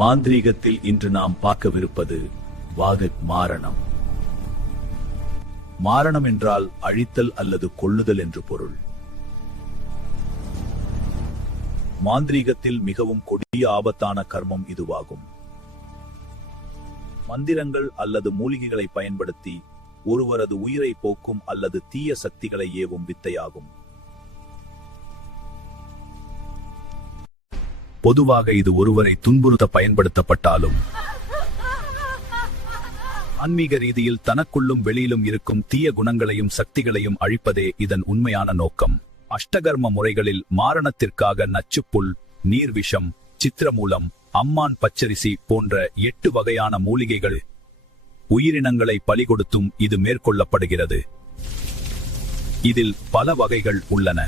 மாந்திரீகத்தில் இன்று நாம் பார்க்கவிருப்பது வாகட் மாரணம். மாரணம் என்றால் அழித்தல் அல்லது கொல்லுதல் என்று பொருள். மாந்திரீகத்தில் மிகவும் கொடிய ஆபத்தான கர்மம் இதுவாகும். மந்திரங்கள் அல்லது மூலிகைகளை பயன்படுத்தி ஒருவரது உயிரை போக்கும் அல்லது தீய சக்திகளை ஏவும் வித்தையாகும். பொதுவாக இது ஒருவரை துன்புறுத்த பயன்படுத்தப்பட்டாலும் ஆன்மீக ரீதியில் தனக்குள்ளும் வெளியிலும் இருக்கும் தீய குணங்களையும் சக்திகளையும் அழிப்பதே இதன் உண்மையான நோக்கம். அஷ்டகர்ம முறைகளில் மாரணத்திற்காக நச்சுப்புல், நீர்விஷம், சித்திரமூலம், அம்மான் பச்சரிசி போன்ற 8 வகையான மூலிகைகள் உயிரினங்களை பலி கொடுத்தும் இது மேற்கொள்ளப்படுகிறது. இதில் பல வகைகள் உள்ளன.